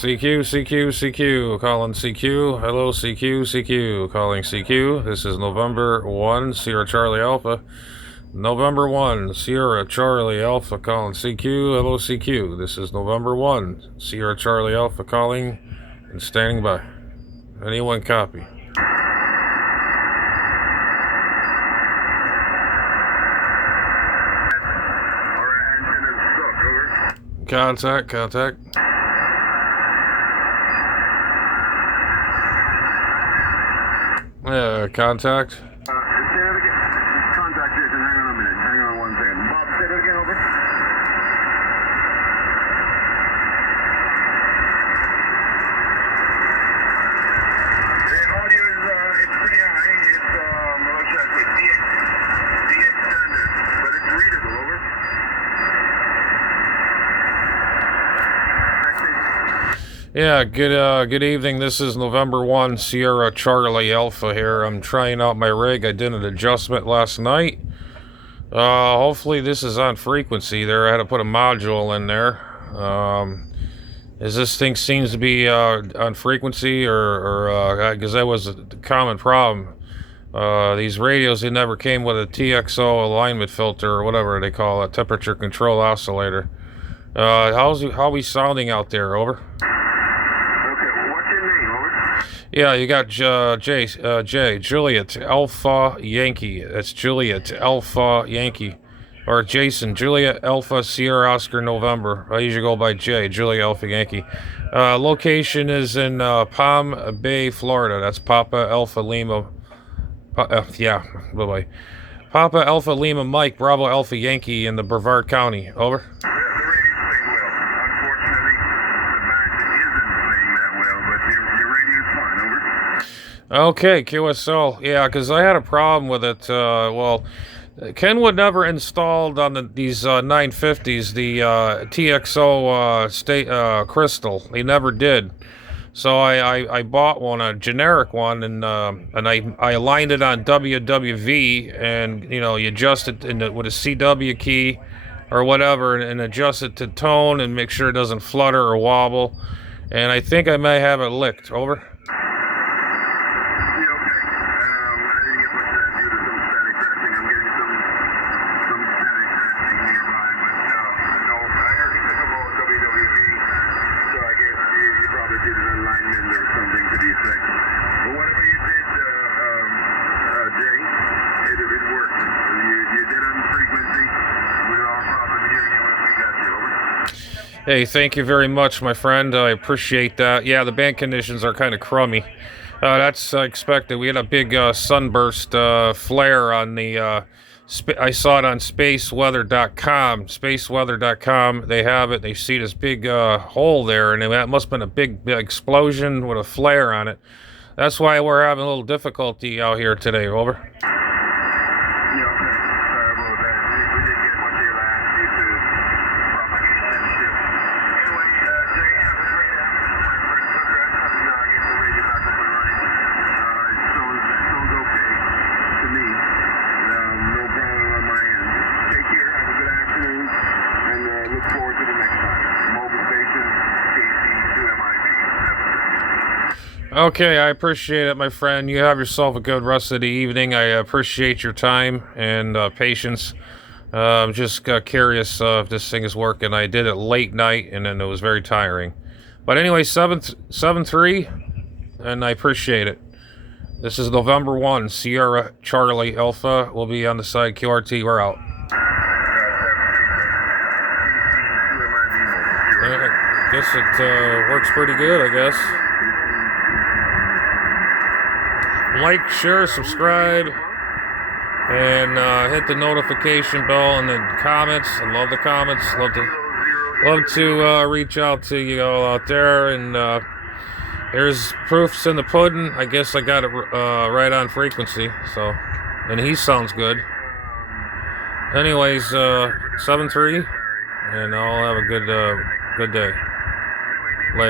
CQ, CQ, CQ, calling CQ. Hello, CQ, CQ, calling CQ. This is November 1, Sierra Charlie Alpha. November 1, Sierra Charlie Alpha calling CQ. Hello, CQ. This is November 1, Sierra Charlie Alpha calling and standing by. Anyone copy? Contact, contact. Contact. Say that again. Contact Jason. Hang on a minute. Hang on one second. Bob, say that again, over. The audio is it's pretty high. It's what should I say? DX standard, but it's readable, over. Yeah, good evening. This is November 1, Sierra Charlie Alpha here. I'm trying out my rig. I did an adjustment last night. Hopefully this is on frequency there. I had to put a module in there. As this thing seems to be on frequency, or because that was a common problem. These radios, they never came with a TXO alignment filter or whatever they call it, temperature control oscillator. How we sounding out there? Over. Yeah, you got J, Juliet, Alpha, Yankee. That's Juliet, Alpha, Yankee. Or Jason, Juliet, Alpha, Sierra, Oscar, November. I usually go by J, Juliet, Alpha, Yankee. Location is in Palm Bay, Florida. That's Papa, Alpha, Lima. Yeah, bye-bye. Papa, Alpha, Lima, Mike, Bravo, Alpha, Yankee in the Brevard County. Over. Okay, QSL. Yeah, because I had a problem with it. Well, Kenwood never installed on these 950s the TXO crystal. They never did. So I bought one, a generic one, and I aligned it on WWV, and you adjust it with a CW key or whatever, and adjust it to tone and make sure it doesn't flutter or wobble. And I think I may have it licked. Over. Hey, thank you very much, my friend. I appreciate that. Yeah, the band conditions are kind of crummy. That's expected. We had a big sunburst flare on the... I saw it on spaceweather.com. Spaceweather.com, they have it. They see this big hole there, and that must have been a big explosion with a flare on it. That's why we're having a little difficulty out here today. Over. Okay, I appreciate it, my friend. You have yourself a good rest of the evening. I appreciate your time and patience. I'm just curious if this thing is working. I did it late night, and then it was very tiring. But anyway, 7-3, and I appreciate it. This is November 1, Sierra Charlie Alpha. We'll be on the side. QRT, we're out. I guess it works pretty good, I guess. Like, share, subscribe, and hit the notification bell, and then comments. I love the comments. Love to reach out to you all out there. And there's proofs in the pudding. I guess I got it right on frequency. So, and he sounds good. Anyways, 7-3, and I'll have a good day.